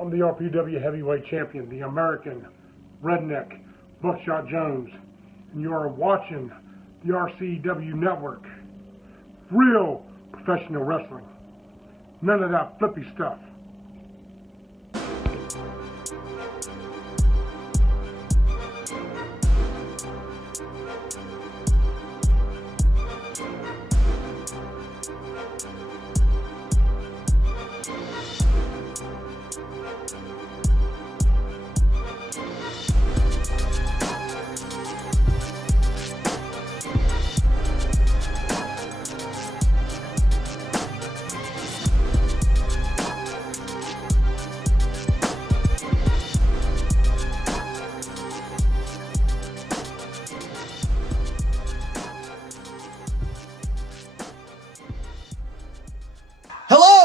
I'm the RCW Heavyweight Champion, the American Redneck Buckshot Jones, and you are watching the RCW Network. Real professional wrestling. None of that flippy stuff.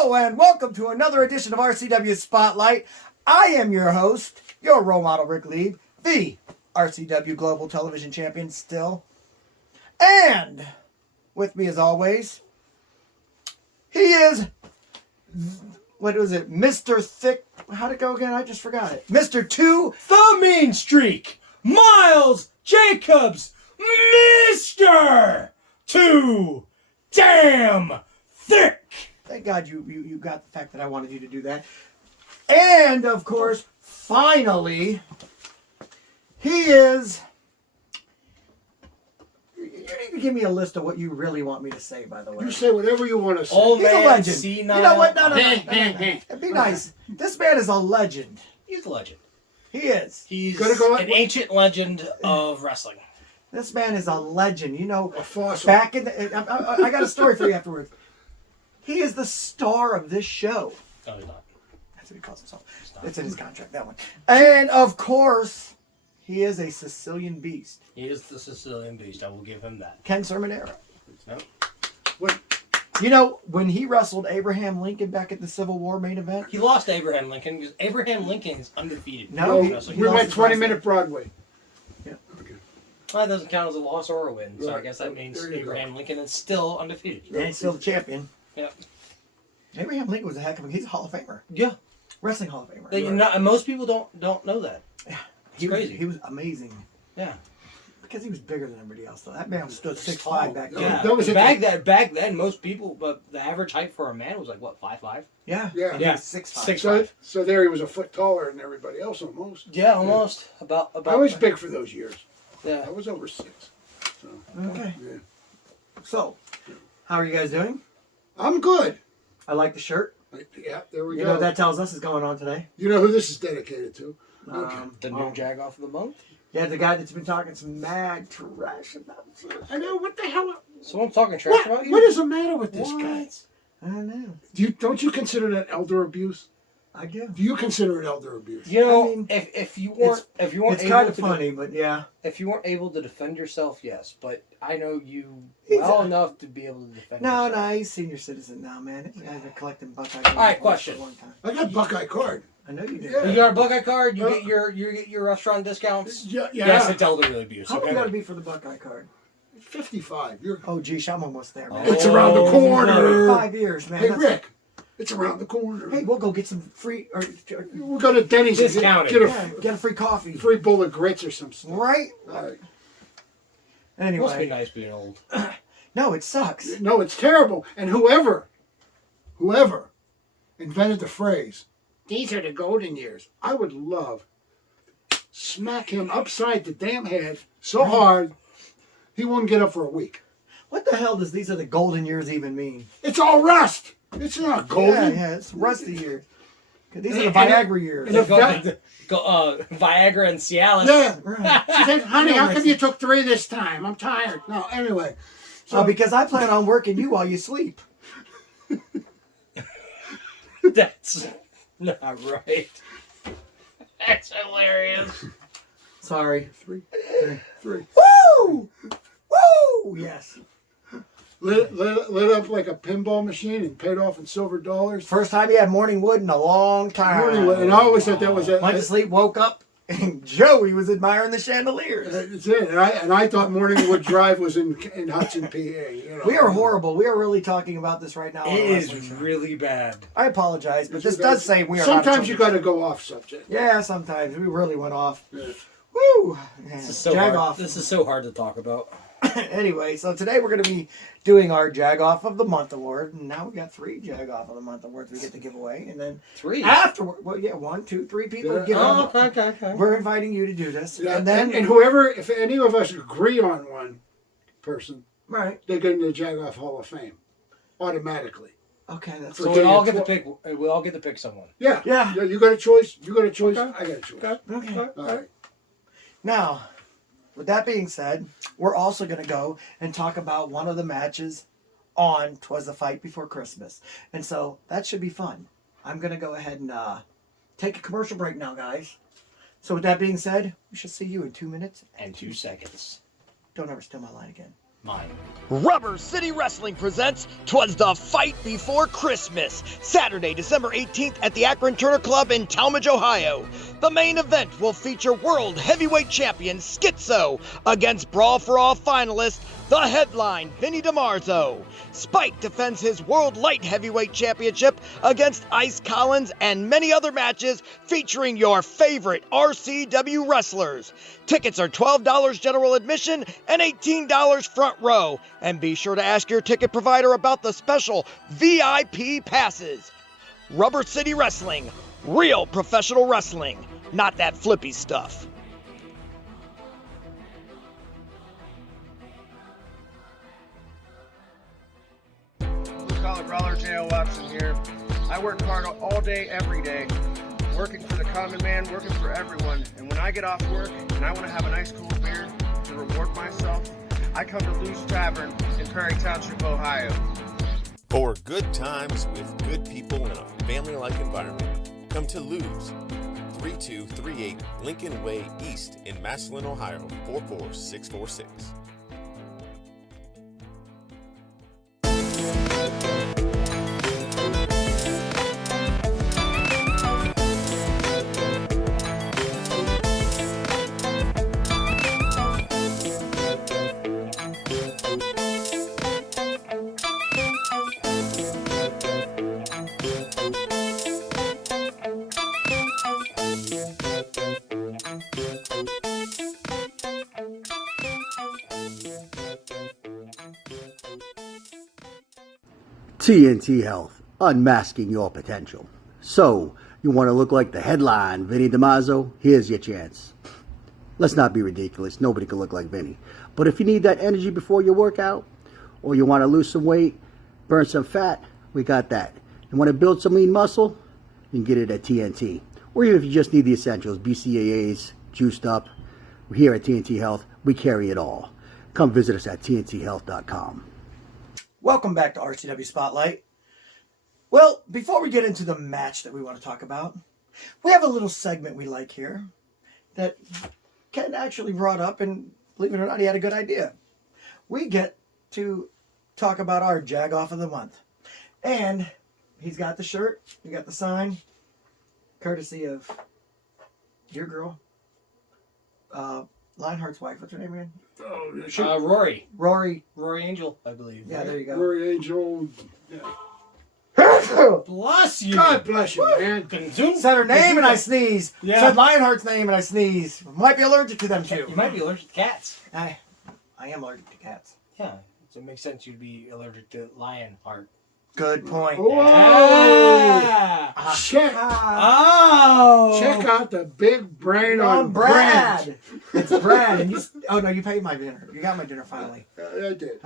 And welcome to another edition of RCW Spotlight. I am your host, your role model, Rick Lieb, the RCW Global Television Champion still. And with me as always, he is, what was it, Mr. Thick, how'd it go again? I just forgot it. Mr. Two, The Mean Streak, Miles Jacobs, Mr. Too Damn Thick. Thank God you got the fact that I wanted you to do that. And, of course, finally, he is... You need to give me a list of what you really want me to say, by the way. You say whatever you want to say. Old He's a man, legend. senile. You know what? No. It'd be nice. This man is a legend. He's a legend. He is. He's Gonna go an ancient legend of wrestling. This man is a legend. You know, A fossil. back in the... I got a story for you afterwards. He is the star of this show. No, he's not. That's what he calls himself. It's in his contract, that one. And, of course, he is a Sicilian beast. He is the Sicilian beast. I will give him that. Ken Sermonero. No. What? You know, when he wrestled Abraham Lincoln back at the Civil War main event... He lost to Abraham Lincoln because Abraham Lincoln is undefeated. No, in he- wrestling. he We lost went his 20 last minute Broadway. Yeah. Okay. Well, that doesn't count as a loss or a win. So I Right. guess that means There you Abraham go. Lincoln is still undefeated. And he's still the champion. Yep. Abraham Lincoln was a heck of a... He's a Hall of Famer. Yeah. Wrestling Hall of Famer. They- and most people don't know that. He crazy. Was, he was amazing. Yeah. Because he was bigger than everybody else, though. That man stood He's 6'5" tall. back then. Yeah. That was it. Back then, most people, but the average height for a man was like what, 5'5"? Yeah. Yeah. And he Yeah. was 6'5". 6'5". So there he was a foot taller than everybody else almost. Yeah, almost. About. I was big for those years. Yeah. I was over 6. So, Okay. yeah. So, how are you guys doing? I'm good. I like the shirt. Yeah, there we You go. know what that tells us is going on today. You know who this is dedicated to? Okay. The new Jag off of the month. Yeah, the guy that's been talking some mad trash about you. I know, what the hell? Someone talking trash about you? What is the matter with this What? guy? I don't know. Don't you consider that elder abuse? I do. Do you consider it elder abuse? You know, I mean, if you weren't It's able kind of to funny, but yeah. if you weren't able to defend yourself, yes. But I know you He's well a- enough to be able to defend No, yourself. he's senior citizen now, man. He has been collecting Buckeye. All right, question. For a long time. I got Buckeye card. I know you did. Yeah. You got a Buckeye card. You get your restaurant discounts. Yeah. Yes, it's elderly abuse. How old Okay. you got to be for the Buckeye card? 55. You're. Oh, geez, I'm almost there, man. It's around the corner. 5 years, man. Hey, That's- Rick. It's around the corner. Hey, we'll go get some free, or We'll go to Denny's and Discounted. get a free coffee. free bowl of grits or some stuff. Right? All right. It must be Anyway, nice being old. no, it sucks. No, it's terrible. And whoever invented the phrase, these are the golden years, I would love smack him upside the damn head so hard he wouldn't get up for a week. What the hell does "these are the golden years" even mean? It's all rust. It's not golden. Yeah, it's rusty years. 'Cause these are the Viagra years. and if that- Viagra and Cialis. Yeah. Right. She said, honey, how come you took 3 this time? I'm tired. No, anyway. Oh, because I plan on working you while you sleep. That's not right. That's hilarious. Sorry. 3. 3. Woo! Woo! Yes. Lit up like a pinball machine and paid off in silver dollars. First time he had morning wood in a long time. And I always thought that was Went to sleep, woke up, And Joey was admiring the chandeliers. That's it. And I thought Morningwood Drive was in Hudson, PA. You know. We are horrible. We are really talking about this right now. It is really bad. I apologize, but this does say we are. Sometimes you got to go off subject. Yeah, sometimes we really went off. Yeah. Woo! This is so hard. This is so hard to talk about. Anyway, so today we're going to be doing our Jag Off of the Month award. And now we got 3 Jag Off of the Month awards we get to give away. And then 3? Afterward, well, yeah, 1, 2, 3 people give them. Okay. We're inviting you to do this. Yeah, and then and whoever, if any of us agree on one person, right, they get into the Jagoff Hall of Fame automatically. Okay, that's so we all get to pick. We all get to pick someone. Yeah. Yeah. You got a choice. You got a choice. Okay. I got a choice. Okay. All right. Now, with that being said, we're also going to go and talk about one of the matches on Twas the Fight Before Christmas. And so that should be fun. I'm going to go ahead and take a commercial break now, guys. So with that being said, we shall see you in 2 minutes and 2 seconds. Don't ever steal my line again. Mine. Rubber City Wrestling presents Twas the Fight Before Christmas, Saturday, December 18th at the Akron Turner Club in Talmadge, Ohio. The main event will feature World Heavyweight Champion Schizo against Brawl for All finalist, the headline, Vinny DiMarzo. Spike defends his World Light Heavyweight Championship against Ice Collins, and many other matches featuring your favorite RCW wrestlers. Tickets are $12 general admission and $18 front row. And be sure to ask your ticket provider about the special VIP passes. Rubber City Wrestling, real professional wrestling, not that flippy stuff. Brawler J.O. Watson here. I work hard all day, every day, working for the common man, working for everyone. And when I get off work and I want to have a nice cool beer to reward myself, I come to Lou's Tavern in Prairie Township, Ohio. For good times with good people in a family-like environment, come to Lou's, 3238 Lincoln Way East in Massillon, Ohio, 44646. TNT Health, unmasking your potential. So, you want to look like the headline, Vinny DiMarzo? Here's your chance. Let's not be ridiculous. Nobody can look like Vinny. But if you need that energy before your workout, or you want to lose some weight, burn some fat, we got that. You want to build some lean muscle? You can get it at TNT. Or even if you just need the essentials, BCAAs, juiced up. Here at TNT Health, we carry it all. Come visit us at tnthealth.com. Welcome back to RCW Spotlight. Well, before we get into the match that we want to talk about, we have a little segment we like here that Ken actually brought up, and believe it or not, he had a good idea. We get to talk about our Jag Off of the Month. And he's got the shirt, he got the sign, courtesy of your girl, Lionheart's wife. What's her name again? Rory. Rory Angel, I believe. Yeah, there you go. Rory Angel. Yeah. Bless you. God bless you, man. Said her name and I sneeze. Yeah. Said Lionheart's name and I sneeze. Might be allergic to them too. You might be allergic to cats. I am allergic to cats. Yeah, so it makes sense you'd be allergic to Lionheart. Good point. Whoa! Ah. Check out the big brain on Brad. It's Brad. And oh no, you paid my dinner. You got my dinner finally. I did.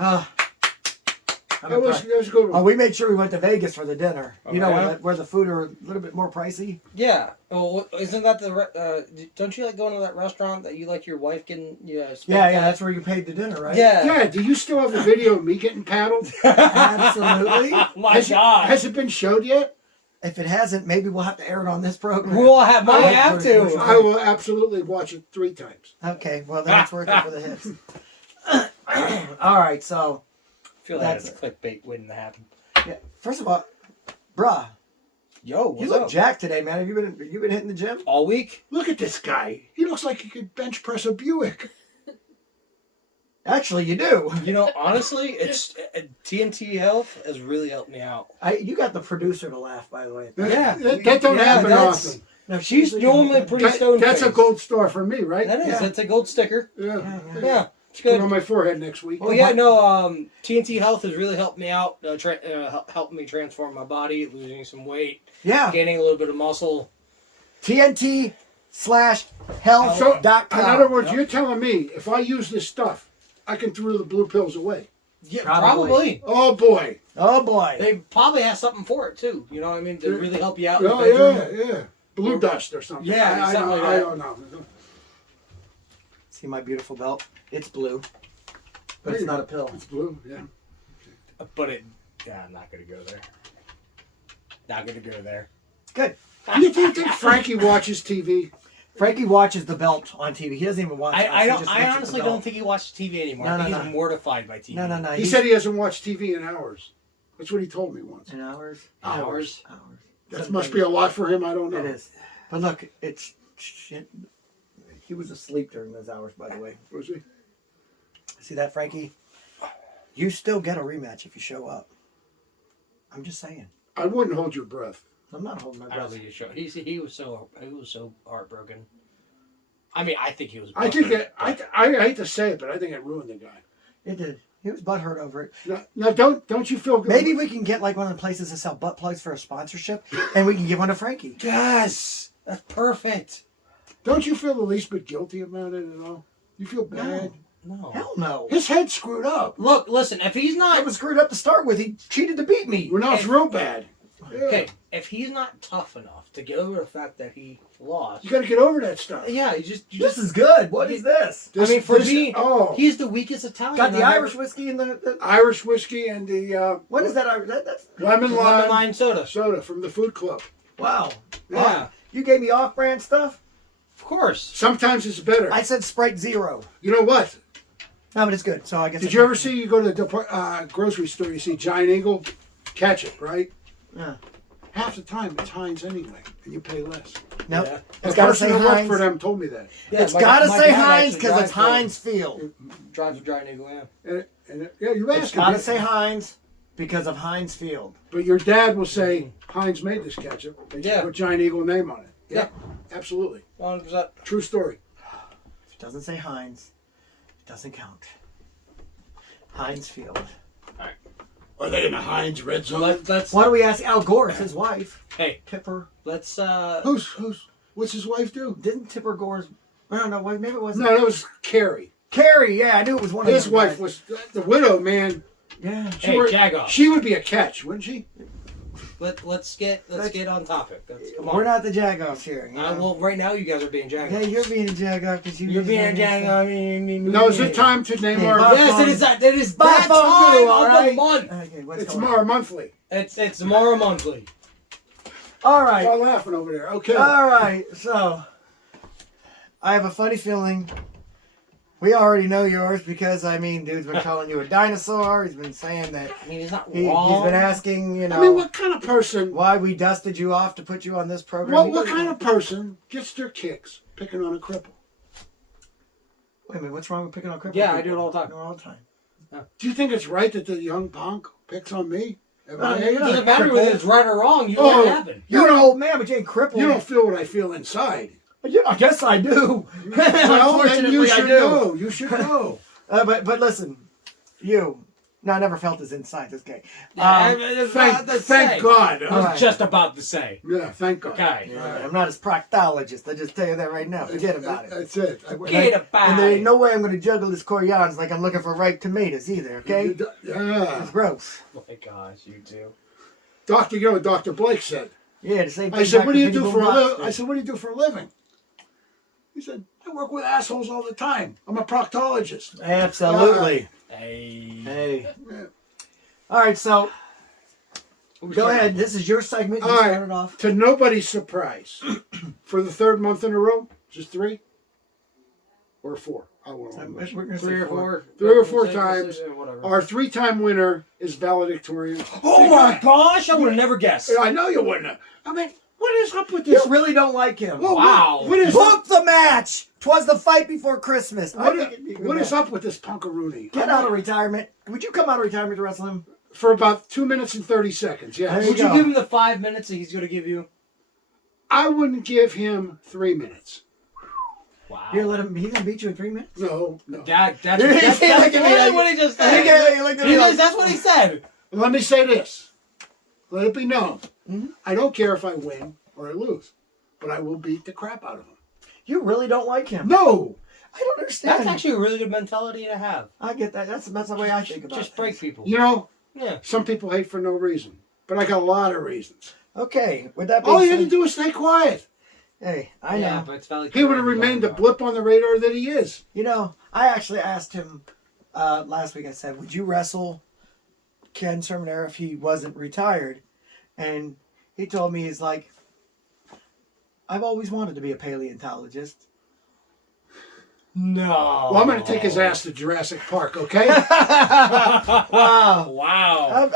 That was a good one. Oh, we made sure we went to Vegas for the dinner. Oh, you know, yeah? where the food are a little bit more pricey. Yeah. Oh, isn't that the? Don't you like going to that restaurant that you like your wife getting? Yeah. That's where you paid the dinner, right? Yeah. Yeah. Do you still have the video of me getting paddled? Absolutely. My God. Has it been showed yet? If it hasn't, maybe we'll have to air it on this program. Might have to. I will absolutely watch it 3 times. Okay. Well, then it's worth it for the hits. All right. So. I feel like that's clickbait waiting to happen. Yeah. First of all, bruh, Yo, what's You look up? jacked today, man. Have you been hitting the gym? All week? Look at this guy. He looks like he could bench press a Buick. Actually, you do. You know, honestly, it's TNT Health has really helped me out. You got the producer to laugh, by the way. Yeah. That don't happen often. No, She's normally pretty stone That's a faced. gold star for me, right? That is. Yeah. That's a gold sticker. Yeah. Yeah, it's Put it good. on my forehead next week. Oh yeah, no. TNT Health has really helped me out. Helped me transform my body, losing some weight, Yeah. gaining a little bit of muscle. TNT/health.com. So, in other words, you're telling me if I use this stuff, I can throw the blue pills away. Yeah, Probably. probably. Oh boy. Oh boy. They probably have something for it too. You know what I mean? To really help you out. in the Oh bedroom. yeah. Blue dust or something. Yeah, I something don't, like I that. don't know. See my beautiful belt? It's blue. But it's not a pill. It's blue, yeah. But I'm not gonna go there. Not gonna go there. Good. Do you think Frankie watches TV? Frankie watches the belt on TV. He doesn't even watch it. I He don't. just I looks at the honestly belt. don't think he watches TV anymore. No, I think no, he's no. mortified by TV. No. He said he hasn't watched TV in hours. That's what he told me once. In hours? Hours. That must be a lot for him. I don't know. It is. But look, it's shit. He was asleep during those hours, by the way. Was he? See that, Frankie? You still get a rematch if you show up. I'm just saying. I wouldn't hold your breath. I'm not holding my I don't breath. think he showed. He was so heartbroken. I mean, I think he was. I think butthurt, I hate to say it, but I think it ruined the guy. It did. He was butthurt over it. Now don't you feel good? Maybe we can get like one of the places that sell butt plugs for a sponsorship, and we can give one to Frankie. Yes, that's perfect. Don't you feel the least bit guilty about it at all? You feel bad? No. Hell no. His head's screwed up. Look, listen. If he's I not was screwed up to start with. He cheated to beat me. Well, now it's real bad. Yeah. okay, if he's not tough enough to get over the fact that he lost, You got to get over that stuff. yeah, you This just. is good. What is this? I mean, for me, oh, he's the weakest Italian. Got the I've Irish ever- whiskey in the Irish whiskey and the what is that? That's lemon lime soda. soda from the food club. wow. Yeah, You gave me off-brand stuff. of course. Sometimes it's better. I said Sprite Zero. You know what? No, but it's good. So I guess. Did you ever see, you go to the grocery store, you see Giant Eagle ketchup, right? Yeah. Half the time it's Heinz anyway, and you pay less. No, Yeah. it's The got to person say who worked Heinz. for them told me that. Yeah, It's my- got to my say dad Heinz actually because it's drives for- Heinz Field. Drives a Giant Eagle, yeah. Yeah, you It's asked got to him. say Heinz because of Heinz Field. But your dad will say, Heinz made this ketchup. They Yeah. put Giant Eagle name on it. Yeah. Absolutely. 100%. True story. If it doesn't say Heinz, it doesn't count. Heinz Field. Are they in a Heinz red zone? Let's Why do we ask Al Gore? It's his wife. hey, Tipper. let's What's his wife do? Didn't Tipper Gore's... I don't know. Maybe it wasn't... No, that was Carrie. Carrie, yeah. I knew it was one of His them wife guys. was the widow, man. Yeah. hey, Jagoff. She would be a catch, wouldn't she? Let's get on topic. Come on. We're not the Jagoffs here. You know? Well, right now you guys are being Jagoff. Yeah, you're being a Jagoff because You're being a Jagoff. No, is it time to name Hey, our... Bob. Yes, it is that. It is Bob that Fong time Blue, of all right? the month. Okay, what's It's going our on? monthly. It's tomorrow monthly. All right. Stop laughing over there. Okay. All right. So, I have a funny feeling. We already know yours because, I mean, dude's been calling you a dinosaur. He's been saying that... I mean, he's not He's wrong. been asking, you know... I mean, what kind of person... why we dusted you off to put you on this program. What kind of person gets their kicks picking on a cripple? Wait a minute, what's wrong with picking on crippled Yeah, I people? do it all the time. I do it all the time. Do you think it's right that the young punk picks on me? At my No, age? you're not Doesn't matter crippled. whether it's right or wrong. You Oh. let it happen. You're an old man, but you ain't crippled. You don't feel what I feel inside. Yeah, I guess I do. Well, then Unfortunately, you I should do. know. You should know. But listen, you. No, I never felt his inside, this guy. Thank God. I was Alright. just about to say. Yeah, thank God. Okay. I'm not his proctologist. I just tell you that right now. Forget about it. That's it. Forget about And there it. ain't no way I'm going to juggle this coriander like I'm looking for ripe tomatoes either, okay? Yeah. It's gross. Oh my gosh, you too. Doctor, you know what Dr. Blake said? Yeah, the same thing. I said, Dr. what do you Vinny do for a Boombox living? did. I said, what do you do for a living? He said, I work with assholes all the time. I'm a proctologist. Absolutely. Hey. Hey. Yeah. All right, so go ahead. This is your segment. You All right. start it off. To nobody's surprise, for the third month in a row, just 3 or 4. I won't We're remember. gonna say 3 or 4. 4. 3 or 4 We'll say- times. Whatever. Our 3-time winner is valedictorian. Oh my gosh! I would have never guessed. I know you wouldn't have. I mean, what is up with You this? really don't like him. Well, Wow. What is Book the match. 'Twas the fight before Christmas. I what think it'd be a good what is match. up with this punkaroonie? Get out of retirement. Would you come out of retirement to wrestle him? For about 2 minutes and 30 seconds, yes. There Would you go. give him the 5 minutes that he's going to give you? I wouldn't give him 3 minutes. Wow. You're let him. He's gonna beat you in 3 minutes. No. That's He looked at me literally like- what he just He said. looked at me like- That's what he said. Let me say this. Let it be known. Mm-hmm. I don't care if I win or I lose, but I will beat the crap out of him. You really don't like him. No. I don't understand. That's actually a really good mentality to have. I get that. That's the way I think about it. Just break people. You know, Yeah. some people hate for no reason, but I got a lot of reasons. Okay. With that being All he had to said, do was stay quiet. hey, I know. Yeah, but it's valid. He would have remained the blip on the radar that he is. You know, I actually asked him last week. I said, "Would you wrestle Ken Sermonera if he wasn't retired?" And he told me, he's like, "I've always wanted to be a paleontologist." No. Well, I'm going to take his ass to Jurassic Park, okay? Wow. Wow.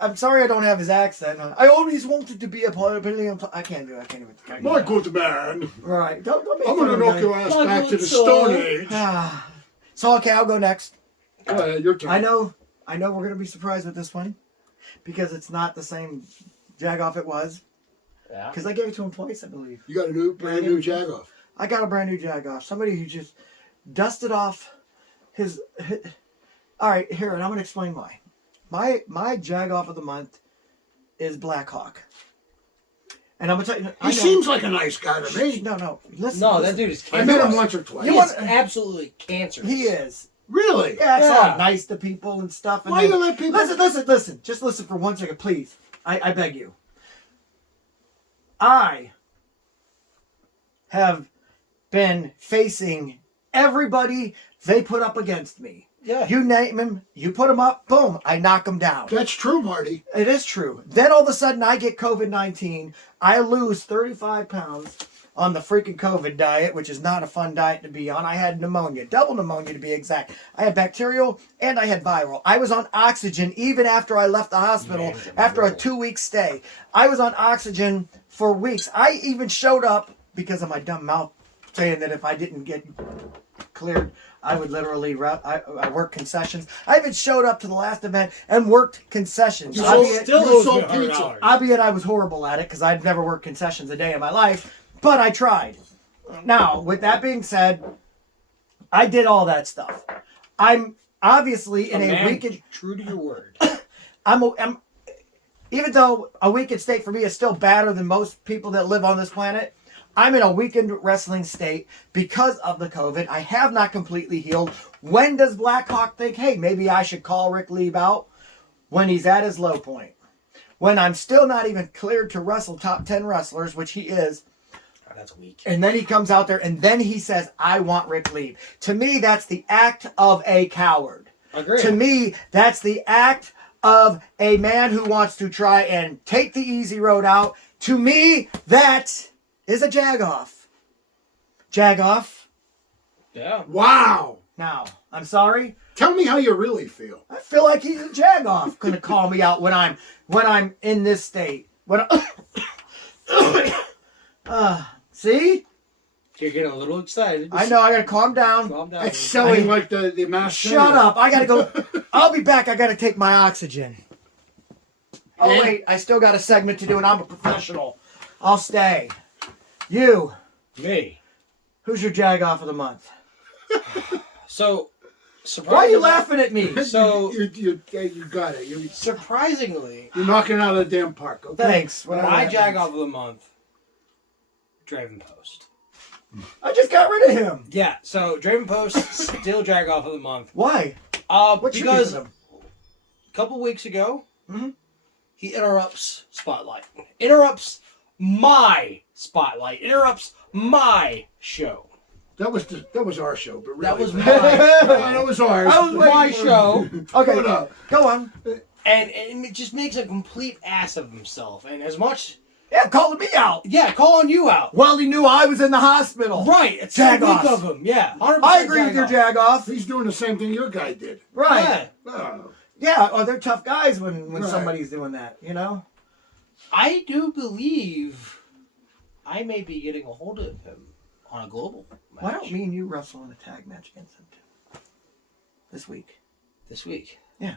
I'm sorry I don't have his accent. I always wanted to be a paleontologist. I can't do it. I can't do it. My good man. Right. Don't make I'm fun going to of knock me. your ass My back to good the soul. Stone Age. So, okay, I'll go next. Go ahead, your turn. I know we're going to be surprised with this one because it's not the same Jagoff it was. Yeah. Because I gave it to him twice, I believe. You got a brand new Jagoff. I got a brand new Jagoff. Somebody who just dusted off his all right, here, and I'm going to explain why. My Jagoff of the month is Blackhawk. And I'm going to tell you... I He know- seems like a nice guy to me. No. Listen. No, listen. that dude is I cancerous. met him once or twice. He You is want- absolutely cancerous. He is. Really? Yeah, it's Yeah. all nice to people and stuff. And Why then- you let people- Listen. Just listen for 1 second, please. I beg you. I have been facing everybody they put up against me. Yeah. You name him, you put him up, boom, I knock him down. That's true, Marty. It is true. Then all of a sudden I get COVID-19. I lose 35 pounds on the freaking COVID diet, which is not a fun diet to be on. I had pneumonia, double pneumonia to be exact. I had bacterial and I had viral. I was on oxygen even after I left the hospital after a 2-week stay. I was on oxygen for weeks. I even showed up because of my dumb mouth saying that if I didn't get cleared, I would literally I work concessions. I even showed up to the last event and worked concessions. You Albeit- Still You owes sold me pizza. $100. Albeit I was horrible at it because I'd never worked concessions a day in my life, but I tried. Now, with that being said, I did all that stuff. I'm obviously in a Man, weakened. true to your word. I'm even though a weakened state for me is still better than most people that live on this planet. I'm in a weakened wrestling state because of the COVID. I have not completely healed. When does Blackhawk think, hey, maybe I should call Rick Lieb out? When he's at his low point. When I'm still not even cleared to wrestle top 10 wrestlers, which he is. Oh, that's weak. And then he comes out there and then he says, I want Rick Lieb. To me, that's the act of a coward. Agree. To me, that's the act of a man who wants to try and take the easy road out. To me, that is a Jagoff. Jagoff. Yeah. Wow. Now, I'm sorry. Tell me how you really feel. I feel like he's a Jagoff. Gonna call me out when I'm in this state. When see? You're getting a little excited. I know I gotta calm down. Calm down. It's selling like the mass. Shut up. I gotta go. I'll be back. I gotta take my oxygen. Oh And- wait, I still got a segment to do and I'm a professional. I'll stay. You, Me. who's your Jagoff of the month? So, Why are you surprisingly, laughing at me? So, You got it. surprisingly, You're knocking it out of the damn park. Okay? Thanks. my Whatever that Jagoff means. of the month, Draven Post. I just got rid of him. Yeah, so Draven Post, still Jagoff of the month. Why? What's your Because beef a with him? couple weeks ago, Mhm. he interrupts Spotlight. Interrupts my Spotlight. Interrupts my show. That was our show, but really, That was my that was ours. I was waiting my for- show. Okay, Hold up. go on. And it just makes a complete ass of himself. And as much Yeah, calling me out. Yeah, calling you out. Well, he knew I was in the hospital. Right. It's Jag-off. weak of him. Yeah. 100% I agree with your Jag-off. He's doing the same thing your guy did. Right. Yeah. Oh. Yeah. Oh, they're tough guys when Right. somebody's doing that, you know? I do believe I may be getting a hold of him on a global match. Why don't me and you wrestle in a tag match against him, too? This week. This week. Yeah.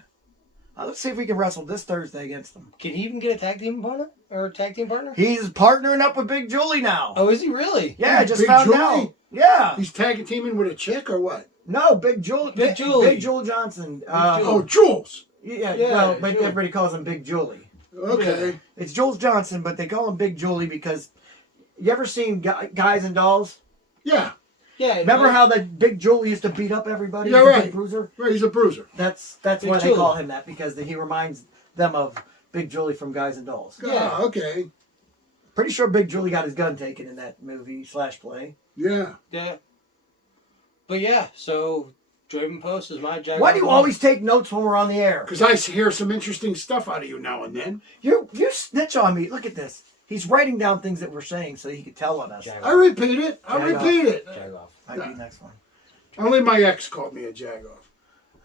Let's see if we can wrestle this Thursday against them. Can he even get a tag team opponent? Or a tag team partner? He's partnering up with Big Julie now. Oh, is he really? Yeah, I just Big found Julie? out. Yeah. He's tag teaming with a chick or what? No, Big Julie. Big Julie. Big Julie Johnson. Julie. Oh, Jules. Yeah, Yeah, well, but Julie. everybody calls him Big Julie. Okay. It's Jules Johnson, but they call him Big Julie because you ever seen Guys and Dolls? Yeah. Yeah. Remember how that Big Julie used to beat up everybody? Yeah, He's a right. Big bruiser? Right, he's a bruiser. That's Big why they Julie. call him that, because he reminds them of Big Julie from Guys and Dolls. Yeah. Ah, okay. Pretty sure Big Julie got his gun taken in that movie / play. Yeah. Yeah. But yeah, so Draven Post is my Jag. Why do you always take notes when we're on the air? Because I hear some interesting stuff out of you now and then. You snitch on me. Look at this. He's writing down things that we're saying so he could tell on us. I repeat it. I Jag off. repeat it. Jag off. Might be next one. Only my ex called me a jag-off.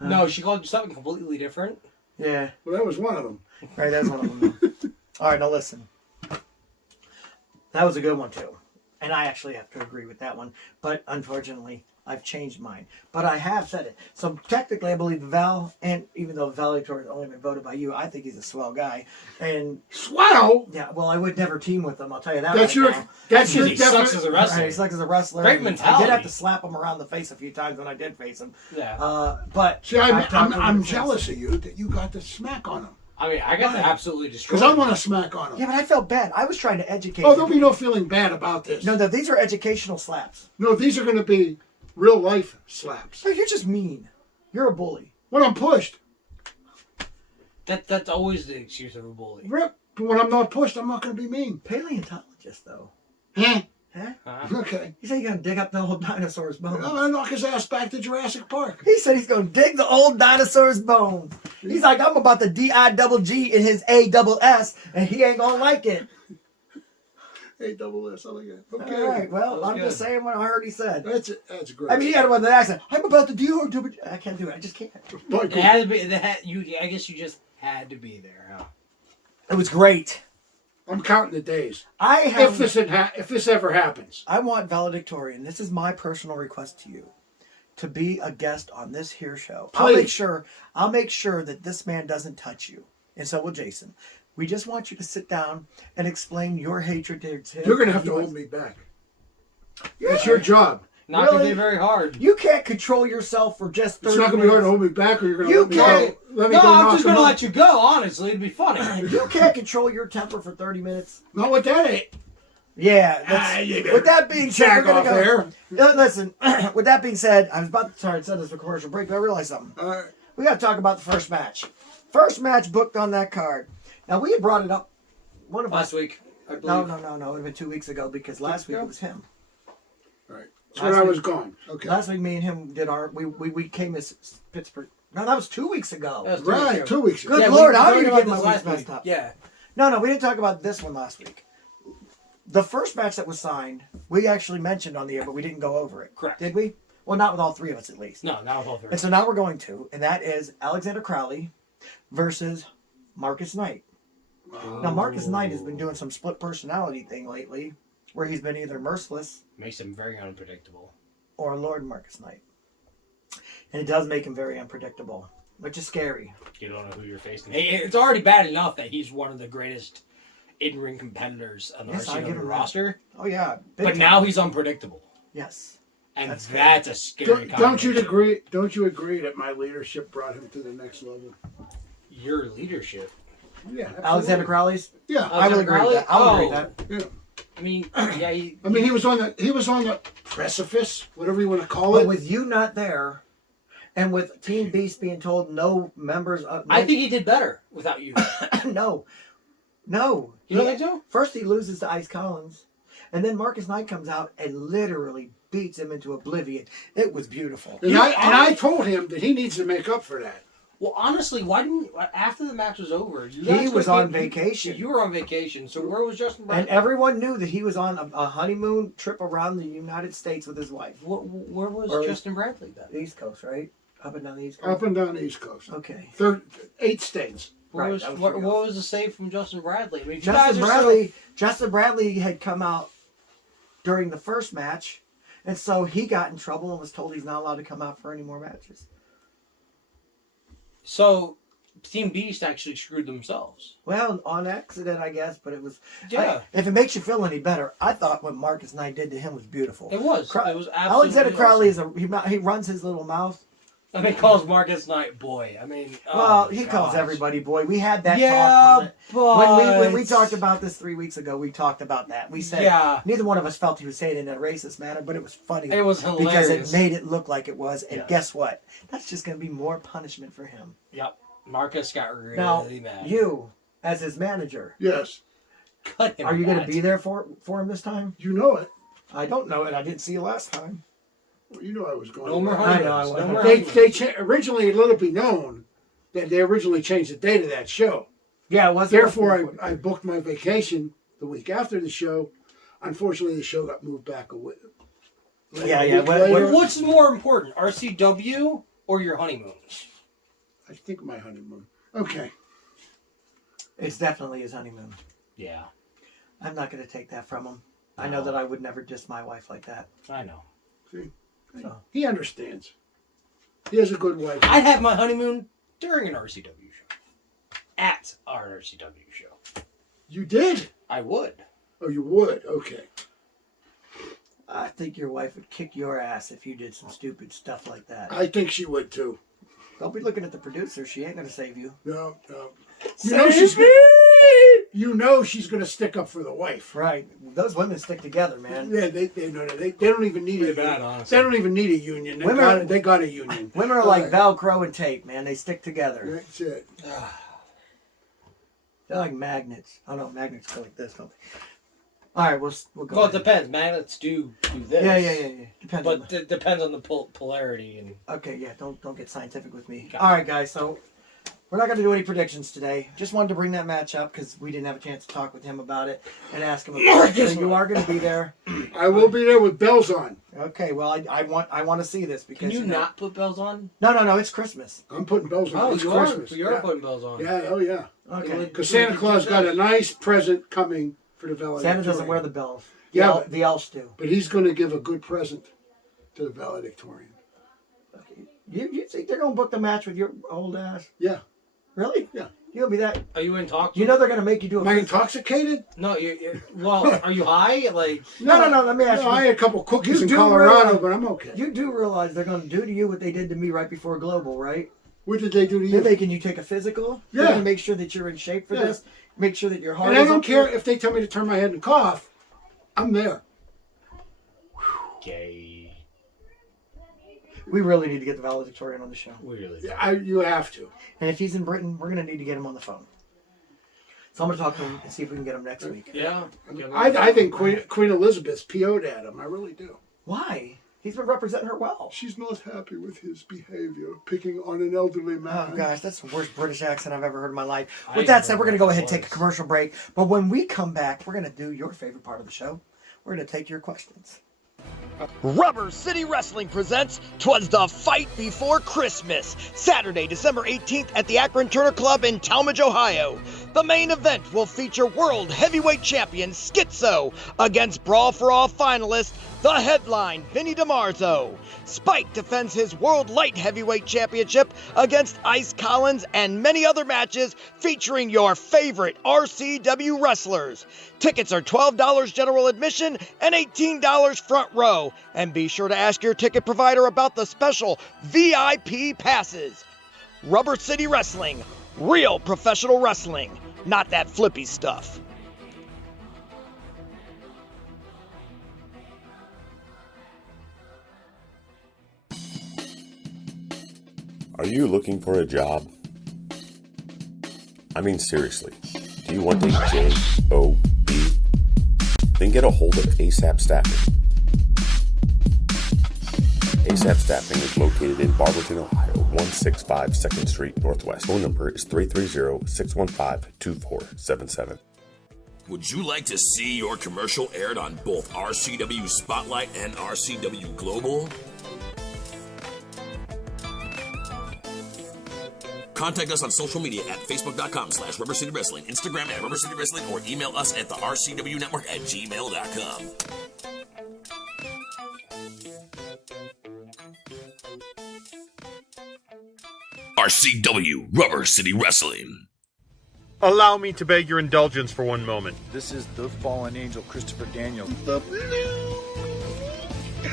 No, she called you something completely different. Yeah. Well, that was one of them. Right, that's one of them. All right, now listen. That was a good one, too. And I actually have to agree with that one. But unfortunately, I've changed mine. But I have said it. So technically, I believe Val, and even though Valedictorian has only been voted by you, I think he's a swell guy. And Swell. yeah, well, I would never team with him. I'll tell you that. That's right your. now. That's your He sucks definite. as a wrestler. Right, he sucks as a wrestler. Great and I mentality. did have to slap him around the face a few times when I did face him. Yeah. But See, I've talked to him I'm since. jealous of you that you got to smack on him. I mean, I got to absolutely destroy. Because I want to smack on him. Yeah, but I felt bad. I was trying to educate Oh, him. there'll be no feeling bad about this. No, these are educational slaps. No, these are going to be real life slaps. No, you're just mean. You're a bully. When I'm pushed, That's always the excuse of a bully. rip. But when I'm not pushed, I'm not going to be mean. Paleontologist, though. Huh? Huh? Okay. He said he's going to dig up the old dinosaur's bone. I'm going to knock his ass back to Jurassic Park. He said he's going to dig the old dinosaur's bone. He's like, I'm about to D-I-double-G in his A-double-S, and he ain't going to like it. A-double-S, I like it. Okay. All right, well, That was I'm just good. saying what I heard he said. That's great. I mean, he had one that accent. I'm about to do. I can't do it. I just can't. It had to be. I guess you just had to be there, huh? It was great. I'm counting the days. If If this ever happens. I want valedictorian. This is my personal request to you, to be a guest on this here show. Please. I'll make sure that this man doesn't touch you, and so will Jason. We just want you to sit down and explain your hatred to him. You're going to have to hold me back. That's your job. Not gonna Really? be very hard. You can't control yourself for just 30 It's not going to be hard to minutes. hold me back, or you're going to You let me can't. go. Let me No, go I'm knock just him gonna up. let you go. Honestly, it'd be funny. You can't control your temper for 30 minutes. Not with that. Eh? Yeah. You better With that being said, jack we're gonna off go. there. Listen. With that being said, I was about to sorry, I said this for commercial break, but I realized something. All right. We got to talk about the first match. First match booked on that card. Now we had brought it up. One of Last us. week, I believe. No. It would have been 2 weeks ago because last week it was him. Right. That's when I was gone. Okay. Last week, me and him did our. We came as Pittsburgh. No, that was 2 weeks ago. That was 2 weeks Right. ago. 2 weeks ago. Good Yeah, Lord, we how talked do you about get this my last weeks messed week. up? Yeah. No, we didn't talk about this one last week. The first match that was signed, we actually mentioned on the air, but we didn't go over it. Correct. Did we? Well, not with all three of us, at least. No, not with all three. And so now we're going to, and that is Alexander Crowley versus Marcus Knight. Now, Marcus Knight has been doing some split personality thing lately, where he's been either merciless Makes him very unpredictable. or Lord Marcus Knight. And it does make him very unpredictable, which is scary. You don't know who you're facing. Hey, it's already bad enough that he's one of the greatest in-ring competitors on the Yes, I give RCW him that. roster. Oh, yeah. big But time. now he's unpredictable. Yes. And That's that's a scary Don't you combination. agree? Don't you agree that my leadership brought him to the next level? Your leadership. Yeah. Absolutely. Alexander Crowley's? Yeah. I will agree with that. I'll agree with Oh. that. Yeah. I mean, yeah, I mean, he was on the precipice, whatever you want to call But it. with you not there, and with Team Beast being told no members of... I think he did better without you. No. You don't think so? First he loses to Ice Collins, and then Marcus Knight comes out and literally beats him into oblivion. It was beautiful. And I told him that he needs to make up for that. Well, honestly, why didn't after the match was over? You guys He was could've on vacation. You were on vacation. So where was Justin Bradley? And everyone knew that he was on a honeymoon trip around the United States with his wife. Where was Justin Bradley then? The East Coast, right? Up and down the East Coast? Up and down the East Coast. Okay. 8 states. What Right, was the save from Justin Bradley? I mean, Justin Bradley had come out during the first match, and so he got in trouble and was told he's not allowed to come out for any more matches. So Team Beast actually screwed themselves. Well, on accident, I guess, but it was... Yeah. if it makes you feel any better, I thought what Marcus Knight did to him was beautiful. It was. It was absolutely Alexander Crowley awesome. he runs his little mouth. I mean, calls Marcus Knight boy. I mean, Well, he calls everybody boy. We had that Yeah, talk on it. but... When we talked about this 3 weeks ago, we talked about that. We said neither one of us felt he was saying it in a racist manner, but it was funny. It was hilarious. Because it made it look like it was. And guess what? That's just going to be more punishment for him. Yep. Marcus got really mad. You, as his manager, Yes. are you going to be there for him this time? You know it. I don't know it. I didn't see you last time. Well, you know I was going. No more I know. honeymoons. No more They honeymoons. originally let it be known that they originally changed the date of that show. Yeah, it was. Therefore, I booked my vacation the week after the show. Unfortunately, the show got moved back a week. Yeah. What's more important, RCW or your honeymoons? I think my honeymoon. Okay. It's definitely his honeymoon. Yeah. I'm not going to take that from him. I know that I would never diss my wife like that. I know. See? So. He understands. He has a good wife. I'd have my honeymoon during an RCW show. At our RCW show. You did? I would. Oh, you would? Okay. I think your wife would kick your ass if you did some stupid stuff like that. I think she would too. Don't be looking at the producer. She ain't going to save you. No. Save me! You know she's going to stick up for the wife. Right. Those women stick together, man. Yeah, they don't even need a union. honestly. They don't even need a union. They got a union. Women are like Velcro and tape, man. They stick together. That's it. They're like magnets. Oh no, magnets go like this, don't they? All right, we'll go. Well, it ahead. depends. Magnets do this. Yeah. Depends. But it depends on the polarity and. Okay, yeah. Don't get scientific with me. All right, guys. So we're not going to do any predictions today. Just wanted to bring that match up because we didn't have a chance to talk with him about it and ask him about it. So you are going to be there. I will be there with bells on. Okay. Well, I want to see this because Can you not put bells on? No. It's Christmas. I'm putting bells on. Oh, It's you Christmas. are. You are putting bells on. Yeah. Oh, yeah. Okay. Because Santa Claus got a nice present coming for the valedictorian. Santa doesn't wear the bells. Yeah, The elves do. but he's going to give a good present to the valedictorian. Okay. You think they're going to book the match with your old ass? Yeah. Really? Yeah. You'll be that. Are you in talks? You know they're going to make you do a. Am I intoxicated? No, well, are you high? Like No. Let me ask you. I had a couple cookies You in do Colorado, realize- but I'm okay. You do realize they're going to do to you what they did to me right before Global, right? What did they do to They're you? making you take a physical. Yeah. They're going to make sure that you're in shape for Yeah. this. Make sure that your heart And I is don't up care there. if they tell me to turn my head and cough. I'm there. gay. We really need to get the valedictorian on the show. We really. Yeah, you have to. And if he's in Britain, we're going to need to get him on the phone. So I'm going to talk to him and see if we can get him next week. Yeah. I think Queen Elizabeth's PO'd at him. I really do. Why? He's been representing her well. She's not happy with his behavior, picking on an elderly man. Oh, gosh, that's the worst British accent I've ever heard in my life. I With that never said, we're going to knew go ahead it and take a was. commercial break. But when we come back, we're going to do your favorite part of the show. We're going to take your questions. Rubber City Wrestling presents Twas the Fight Before Christmas, Saturday, December 18th at the Akron Turner Club in Talmadge, Ohio. The main event will feature World Heavyweight Champion Schizo against Brawl for All finalist, the headline, Vinny DiMarzo. Spike defends his World Light Heavyweight Championship against Ice Collins and many other matches featuring your favorite RCW wrestlers. Tickets are $12 general admission and $18 front row. And be sure to ask your ticket provider about the special VIP passes. Rubber City Wrestling, real professional wrestling, not that flippy stuff. Are you looking for a job? I mean, seriously, do you want a job? Then get a hold of ASAP Staffing. ASAP Staffing is located in Barberton, Ohio, 165 2nd Street Northwest. Phone number is 330-615-2477. Would you like to see your commercial aired on both RCW Spotlight and RCW Global? Contact us on social media at facebook.com/Rubber City Wrestling, Instagram at Rubber City Wrestling, or email us at the RCW Network at gmail.com. RCW Rubber City Wrestling. Allow me to beg your indulgence for one moment. This is the fallen angel, Christopher Daniels. The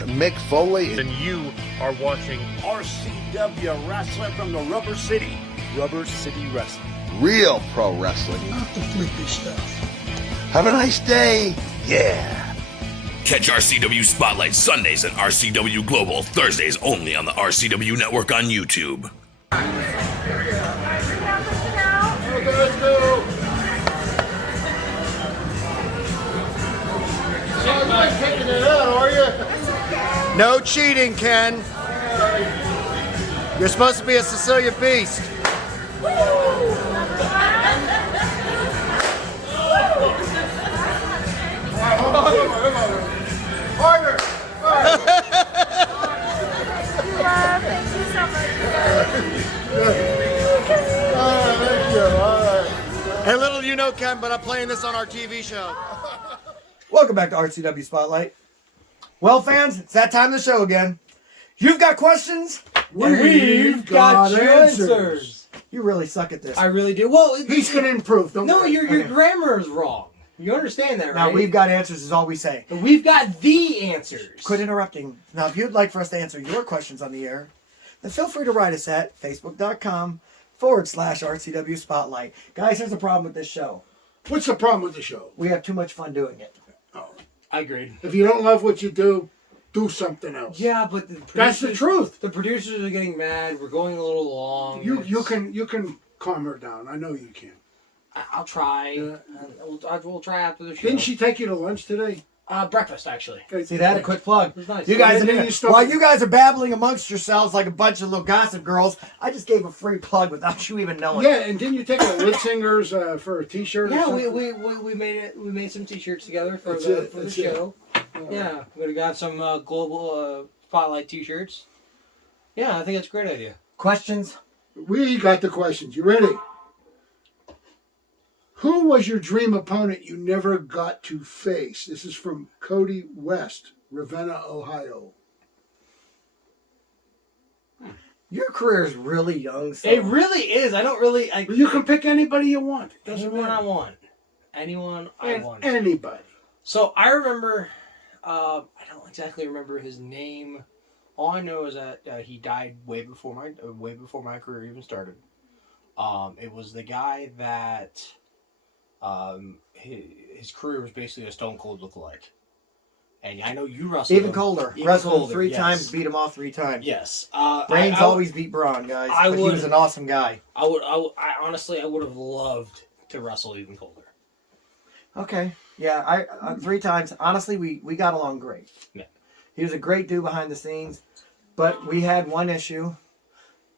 Mick Foley. And you are watching RCW Wrestling from the Rubber City. Rubber City Wrestling. Real pro wrestling. Not the flippy stuff. Have a nice day. Yeah. Catch RCW Spotlight Sundays and RCW Global Thursdays only on the RCW Network on YouTube. Let's go. You're not taking it out, are you? No cheating, Ken. You're supposed to be a Sicilian beast. Harder. Thank you so much. Thank you. All right. Hey, little you know, Ken, but I'm playing this on our TV show. Welcome back to RCW Spotlight. Well, fans, it's that time of the show again. You've got questions? We've got your answers. You really suck at this. I really do. Well, He's going to improve. Don't worry. your grammar is wrong. You understand that, right? Now, we've got answers is all we say. We've got the answers. Quit interrupting. Now, if you'd like for us to answer your questions on the air, then feel free to write us at facebook.com/RCW Spotlight. Guys, here's the problem with this show. What's the problem with the show? We have too much fun doing it. Oh. I agreed. If you don't love what you do something else. Yeah, but that's the truth. The producers are getting mad. We're going a little long. You can calm her down. I know you can. I'll try. We'll try after the show. Didn't she take you to lunch today? Breakfast, actually. See that? A quick plug. It was nice. You guys, while you guys are babbling amongst yourselves like a bunch of little gossip girls, I just gave a free plug without you even knowing. Yeah, and didn't you take a lip singers for a T-shirt? Yeah, or we made it. We made some T-shirts together for That's the show. Yeah, we got some global Spotlight T-shirts. Yeah, I think that's a great idea. Questions? We got the questions. You ready? Who was your dream opponent you never got to face? This is from Cody West, Ravenna, Ohio. Your career is really young. So. It really is. I don't really... You can pick anybody you want. Anyone I want. Anyone I want. Anybody. So I remember... I don't exactly remember his name. All I know is that he died way before my career even started. It was the guy that... his career was basically a Stone Cold lookalike. And I know you wrestled Even colder. Wrestled him 3 times, beat him off 3 times. Yes. Reigns always beat Braun, guys. He was an awesome guy. I honestly would have loved to wrestle Even Colder. Okay. Yeah, I 3 times. Honestly, we got along great. Yeah. He was a great dude behind the scenes, but we had one issue.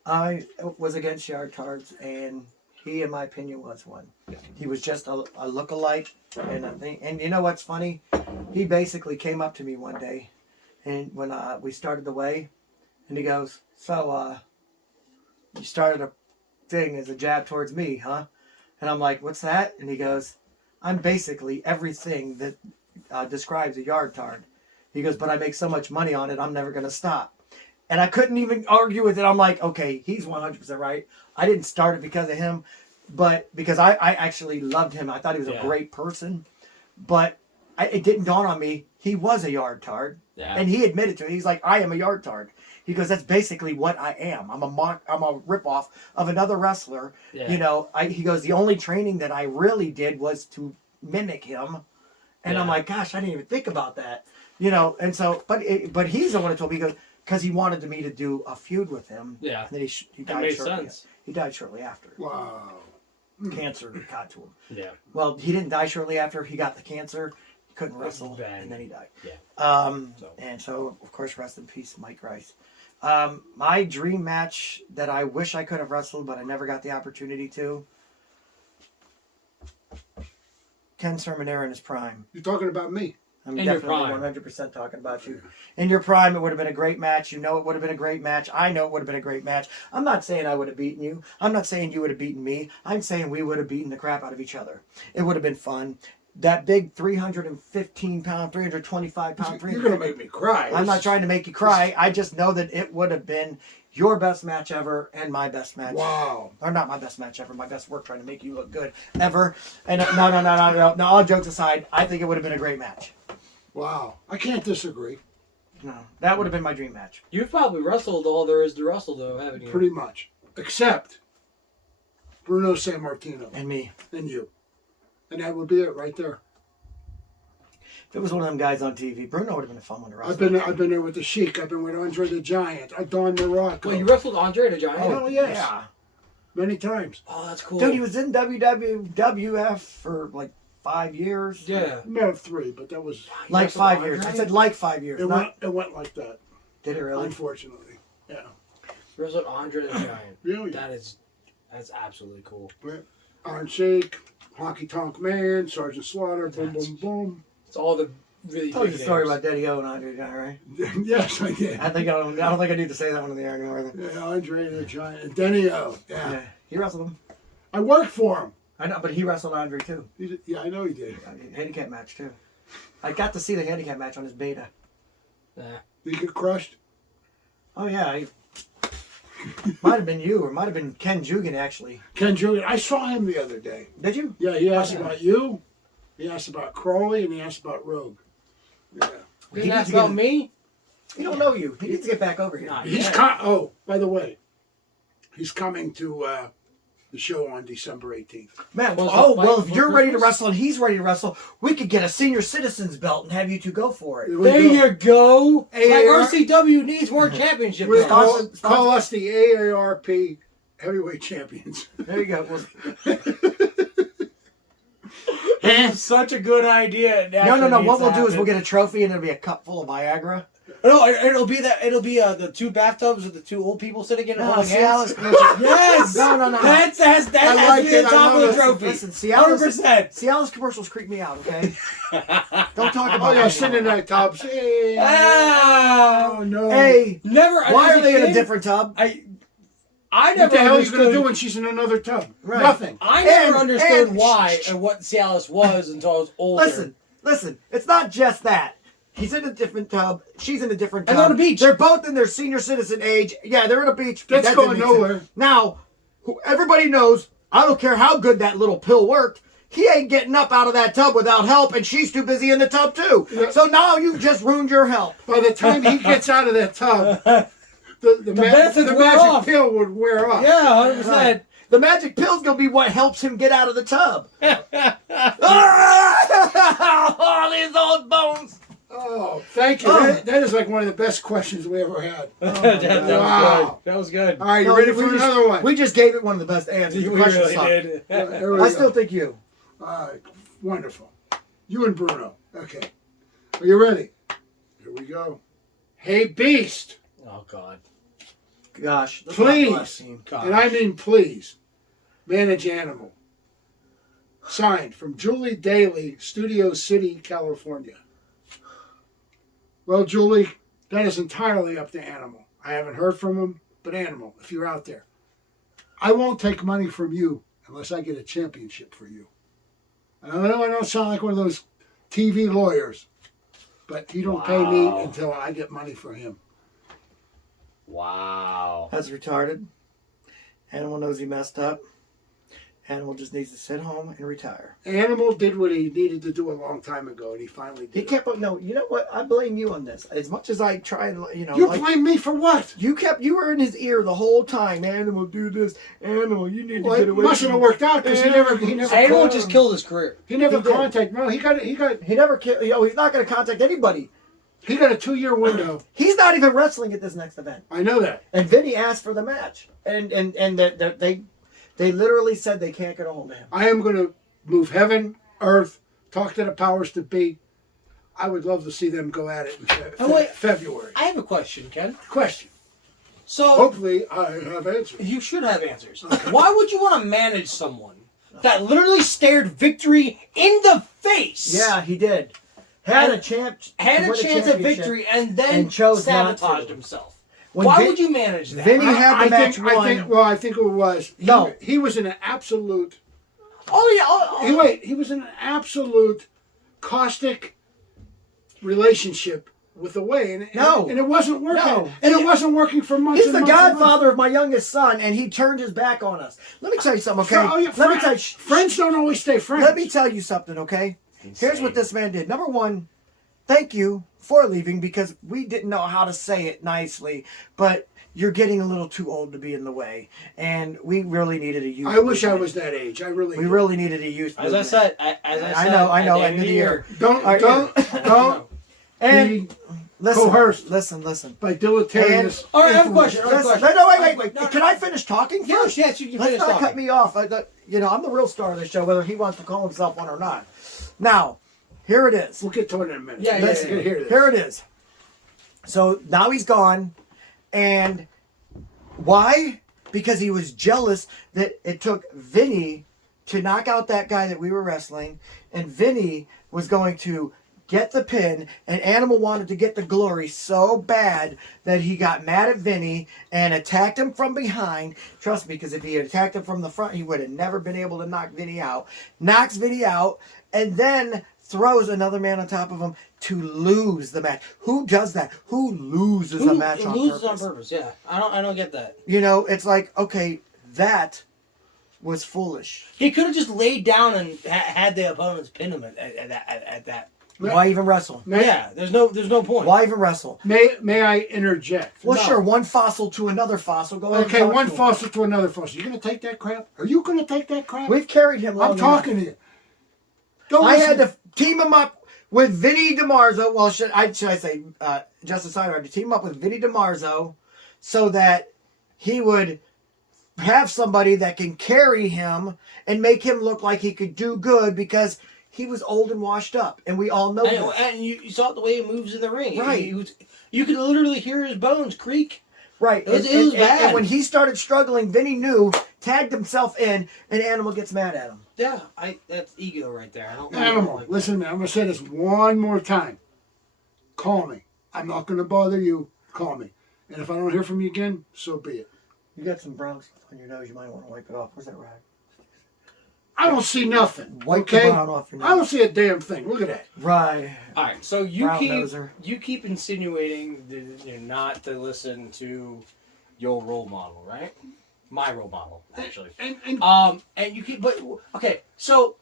I was against Yard Tards, and he, in my opinion, was one. He was just a lookalike, and you know what's funny? He basically came up to me one day, and when we started the way, and he goes, "So, you started a thing as a jab towards me, huh?" And I'm like, "What's that?" And he goes, "I'm basically everything that describes a yard tard." He goes, "But I make so much money on it, I'm never going to stop." And I couldn't even argue with it. I'm like, okay, he's 100% right. I didn't start it because of him, but because I actually loved him. I thought he was a great person. But it didn't dawn on me, he was a yard tard. Yeah. And he admitted to it. He's like, "I am a yard tard." He goes, "That's basically what I am. I'm a ripoff of another wrestler." Yeah. You know, he goes, "The only training that I really did was to mimic him." And I'm like, gosh, I didn't even think about that. You know, and so, but he's the one who told me, he goes, because he wanted me to do a feud with him. Yeah. And then he died shortly. Sense. He died shortly after. Wow. Cancer got to him. Yeah. Well, he didn't die shortly after. He got the cancer. He couldn't wrestle, and then he died. Yeah. And so, of course, rest in peace, Mike Rice. My dream match that I wish I could have wrestled, but I never got the opportunity to. Ken Sermonera in his prime. You're talking about me. I'm In your definitely prime. 100% talking about you. In your prime, it would have been a great match. You know it would have been a great match. I know it would have been a great match. I'm not saying I would have beaten you. I'm not saying you would have beaten me. I'm saying we would have beaten the crap out of each other. It would have been fun. That big 315-pound, 325-pound, You're going to make me cry. I'm not trying to make you cry. I just know that it would have been your best match ever and my best match. Wow. Or not my best match ever. My best work trying to make you look good ever. And no. All jokes aside, I think it would have been a great match. Wow. I can't disagree. No, that would have been my dream match. You've probably wrestled all there is to wrestle, though, haven't you? Pretty much. Except Bruno Sammartino. And me. And you. And that would be it right there. If it was one of them guys on TV, Bruno would have been a fun one to wrestle. I've been there with the Sheik. I've been with Andre the Giant. Don Morocco. Well, you wrestled Andre the Giant? Oh, yes. Yeah. Many times. Oh, that's cool. Dude, he was in WWF for like 5 years. Yeah. No, 3, but that was... Like 5 years. I said like 5 years. It went like that. Did it really? Unfortunately. Yeah. You wrestled Andre the Giant. Really? That's absolutely cool. Yeah. Iron Sheik, Honky Tonk Man, Sergeant Slaughter, boom, boom, boom. It's all the really I told big you the story names. about Daddy O and Andre the Giant, right? Yes, I did. I don't think I need to say that one in the air anymore. Yeah, Andre the Giant. And Denny O. Yeah. He wrestled him. I worked for him. I know, but he wrestled Andre too. Yeah, I know he did. Handicap match too. I got to see the handicap match on his beta. Yeah. Did he get crushed? Oh yeah. Might have been you, or might have been Ken Jugan actually. Ken Jugan. I saw him the other day. Did you? Yeah, he asked about you. He asked about Crowley, and he asked about Rogue. Yeah. You didn't ask about me? He don't know you. He needs to get back over here. Oh, by the way, he's coming to the show on December 18th. Man, if you're ready to wrestle and he's ready to wrestle, we could get a senior citizens belt and have you two go for it. There you go. AAR Like RCW needs more championship belts. Call us the AARP heavyweight champions. There you go. That's such a good idea. No. What we'll do is we'll get a trophy and it'll be a cup full of Viagra. No, it'll be the two bathtubs with the two old people sitting in it. No, Yes. No. That has to be the top of the trophy. Listen, 100%. Cialis commercials creep me out, okay? Don't talk about Oh, yeah, that sitting in anymore. that tub. Hey, Oh, no. Hey, never. why as are they in a kid, different tub? I What never the hell are you going to understood. do when she's in another tub? Right. Nothing. I never And- understood and- why and what Cialis was until I was older. Listen. It's not just that. He's in a different tub. She's in a different tub. And they're on a beach. They're both in their senior citizen age. Yeah, they're in a beach. That's That going didn't make sense. nowhere. Now, everybody knows, I don't care how good that little pill worked, he ain't getting up out of that tub without help, and she's too busy in the tub too. Yeah. So now you just ruined your help. By the time he gets out of that tub, the benefits wear magic off. pill would wear off. Yeah, 100%. Right. The magic pill's gonna be what helps him get out of the tub. Oh, these old bones. Oh, thank you. Oh. That is like one of the best questions we ever had. That was good. All right, you No, ready we for just- another one? We just gave it one of the best answers. We The question really sucked. did. There we I go. still think you. All right, wonderful. You and Bruno. Okay. Are you ready? Here we go. Hey, Beast. Oh, God. Gosh. let's not Please, blaspheme. and I mean please, manage Animal. Signed from Julie Daly, Studio City, California. Well, Julie, that is entirely up to Animal. I haven't heard from him, but Animal, if you're out there, I won't take money from you unless I get a championship for you. And I know I don't sound like one of those TV lawyers, but he don't pay me until I get money for him. Wow. That's retarded. Animal knows he messed up. Animal just needs to sit home and retire. Animal did what he needed to do a long time ago, and he finally did. He kept on. No, you know what? I blame you on this. As much as I try and, You blame me for what? You were in his ear the whole time. Animal, do this. Animal, you need Well, to get it away. mustn't have worked out because he never Animal just killed his career. He never He did. contacted. No, he never. He never killed. He's not going to contact anybody. He got a 2-year window. He's not even wrestling at this next event. I know that. And Vinny asked for the match, and they literally said they can't get a hold of him. I am going to move heaven, earth, talk to the powers that be. I would love to see them go at it in Oh, wait. February. I have a question, Ken. Question. So hopefully I have answers. You should have answers. Why would you want to manage someone that literally stared victory in the face? Yeah, he did. Had a chance at victory and then chose sabotaged himself. When Why would you manage that? Vinny had the match won. I think it was. He was in an absolute. He was in an absolute caustic relationship with the way, and it wasn't working. No. And it wasn't working for months. He's the godfather of my youngest son, and he turned his back on us. Let me tell you something, okay? Friends don't always stay friends. Let me tell you something, okay? Here's what this man did. Number one, thank you for leaving because we didn't know how to say it nicely, but you're getting a little too old to be in the way, and we really needed a youth. I wish I was that age. I really. We really needed a youth. As I said, I know. End of the year. Don't. And coerced. Listen. By deleterious. All right, I have a question. Wait. Can I finish talking first? Yes, you can Let's finish not talking. cut me off. I'm the real star of the show, whether he wants to call himself one or not. Now, here it is. We'll get to it in a minute. Here it is. So now he's gone, and why? Because he was jealous that it took Vinny to knock out that guy that we were wrestling, and Vinny was going to get the pin, and Animal wanted to get the glory so bad that he got mad at Vinny and attacked him from behind. Trust me, because if he had attacked him from the front, he would have never been able to knock Vinny out. Knocks Vinny out, and then throws another man on top of him to lose the match. Who does that? Who loses a match on purpose? Loses on purpose, yeah. I don't get that. It's like, okay, that was foolish. He could have just laid down and had the opponents pin him at that. Why even wrestle? There's no point. Why even wrestle? May I interject? Well, sure. One fossil to another fossil. Go ahead. Okay, one fossil to another fossil. You gonna take that crap? Are you gonna take that crap? We've carried him long I'm talking enough. to you. I had to team him up with Vinny DiMarzo. Well, should I say Justin Steiner? I had to team him up with Vinny DiMarzo so that he would have somebody that can carry him and make him look like he could do good because he was old and washed up, and we all know that. And you saw the way he moves in the ring. Right. You could literally hear his bones creak. Right. It was bad. And when he started struggling, Vinny knew, tagged himself in, and Animal gets mad at him. Yeah, that's ego right there. I don't Animal, listen to me. I'm going to say this one more time. Call me. I'm not going to bother you. Call me. And if I don't hear from you again, so be it. You got some brown stuff on your nose. You might want to wipe it off. Where's that rag? I don't see nothing. Wipe okay? the brown off your nose. I don't see a damn thing. Look at that. Right. All right. So you keep insinuating not to listen to your role model, right? My role model, actually. And you keep, but okay. So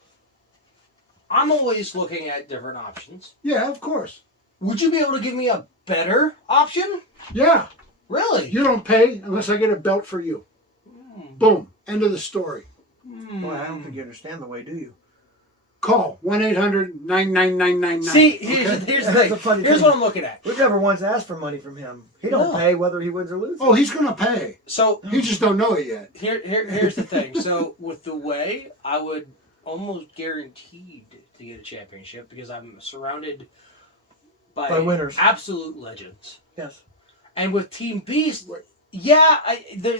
I'm always looking at different options. Yeah, of course. Would you be able to give me a better option? Yeah. Really? You don't pay unless I get a belt for you. Boom. End of the story. Well, I don't think you understand the way, do you? Call 1-800-99999. See, here's the thing. Here's what I'm looking at. We've never once asked for money from him. He don't pay whether he wins or loses. Oh, he's gonna pay. So he just don't know it yet. Here's the thing. So with the way, I would almost guaranteed to get a championship because I'm surrounded by winners, absolute legends. Yes. And with Team Beast, yeah, they're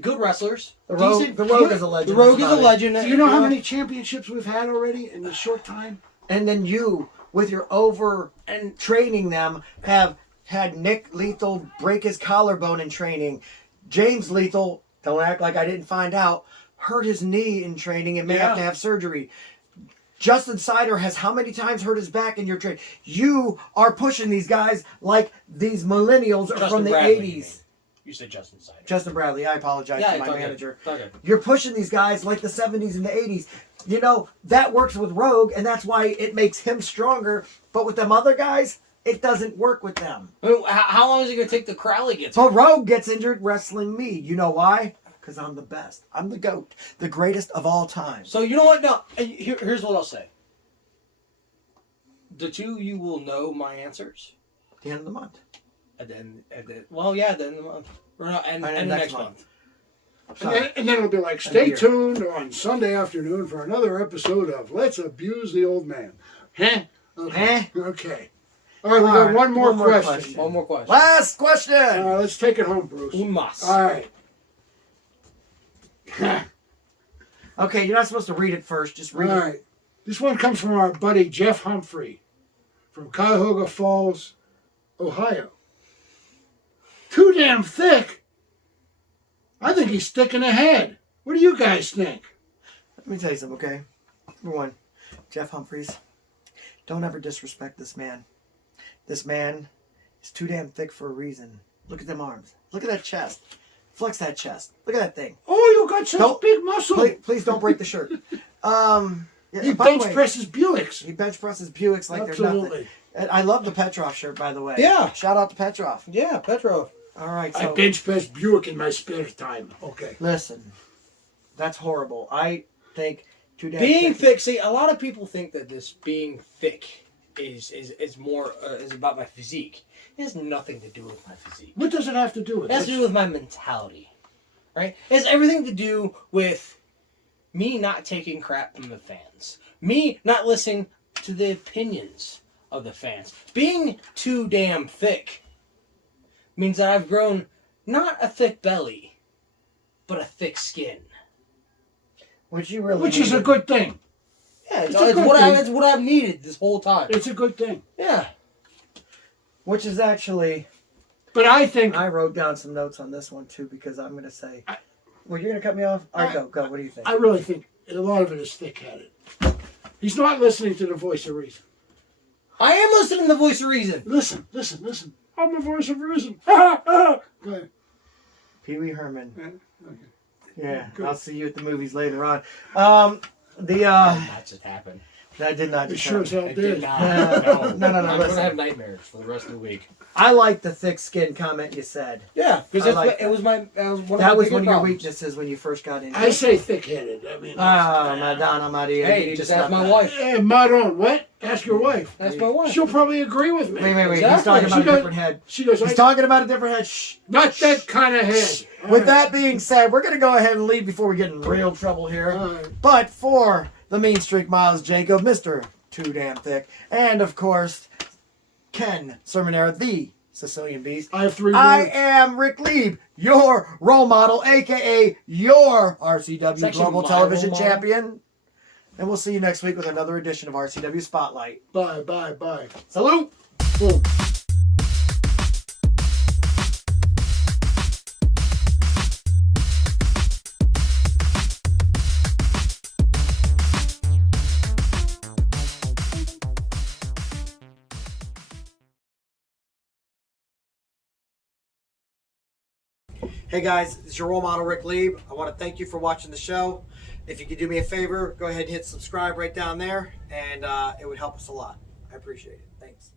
good wrestlers. The Rogue is a legend. The Rogue is a legend. Do you know how many championships we've had already in this short time? And then you, with your over and training them, have had Nick Lethal break his collarbone in training. James Lethal, don't act like I didn't find out, hurt his knee in training and may have to have surgery. Justin Sider has how many times hurt his back in your training? You are pushing these guys like these millennials are from the 80s. You said Justin Sider. Justin Bradley, I apologize to my manager. Okay. You're pushing these guys like the 70s and the 80s. You know, that works with Rogue, and that's why it makes him stronger. But with them other guys, it doesn't work with them. I mean, how long is it going to take the Crowley gets injured? So Rogue gets injured wrestling me. You know why? Because I'm the best. I'm the GOAT. The greatest of all time. So you know what? No, here's what I'll say. The two you will know my answers. At the end of the month. At the end of the month. Or no, and the next month. And then it'll be like, stay tuned on Sunday afternoon for another episode of Let's Abuse the Old Man. Okay. Okay. All right, we got one more question. One more question. Last question. Let's take it home, Bruce. Un más. All right. Okay, you're not supposed to read it first. Just read All it. right. This one comes from our buddy Jeff Humphrey from Cuyahoga Falls, Ohio. Too damn thick. I think he's thick in the head. What do you guys think? Let me tell you something, okay? Number one, Jeff Humphreys, don't ever disrespect this man. This man is too damn thick for a reason. Look at them arms. Look at that chest. Flex that chest. Look at that thing. Oh, you got such big muscle. Please don't break the shirt. He bench presses Buicks. He bench presses Buicks like Absolutely. there's nothing. I love the Petrov shirt, by the way. Yeah. Shout out to Petrov. Yeah, Petrov. All right. So, I bench press Buick in my spare time. Okay. Listen, that's horrible. I think too damn Being thick. See, a lot of people think that this being thick is more is about my physique. It has nothing to do with my physique. What does it have to do with? It has to do with my mentality, right? It has everything to do with me not taking crap from the fans, me not listening to the opinions of the fans. Being too damn thick means that I've grown not a thick belly, but a thick skin. Which you really Which is a good thing. Yeah, It's it's what I've needed this whole time. It's a good thing. Yeah. Which is actually... But I think... I wrote down some notes on this one, too, because I'm going to say... Well, you're going to cut me off? All right, go. What do you think? I really think a lot of it is thick-headed. He's not listening to the voice of reason. I am listening to the voice of reason. Listen. I'm the voice of reason. Go ahead. Pee Wee Herman. Okay. Yeah, Good. I'll see you at the movies later on. That just happened. That did not It just sure as hell It did. did not. No. No, I'm going listen. to have nightmares for the rest of the week. I like the thick skin comment you said. Yeah, because it was one That was of one of your problems. weaknesses when you first got into I it. say thick-headed. I mean... Madonna Maria. Hey, you need just to ask stop my that. wife. Hey, Maron, what? Ask your wife. That's my wife. She'll probably agree with me. Wait. He's Exactly. talking about She a goes- different head. She goes, He's talking about a different head. Shh. not that kind of head. All With right. that being said, we're going to go ahead and leave before we get in real trouble here. All right. But for the Mean Streak Miles Jacob, Mr. Too Damn Thick, and of course, Ken Sermonera, the Sicilian Beast. I have 3 I words. am Rick Lieb, your role model, a.k.a. your RCW It's actually Global my Television role model. Champion. And we'll see you next week with another edition of RCW Spotlight. Bye. Salute! Boom. Hey guys, it's your role model, Rick Lieb. I want to thank you for watching the show. If you could do me a favor, go ahead and hit subscribe right down there, and it would help us a lot. I appreciate it. Thanks.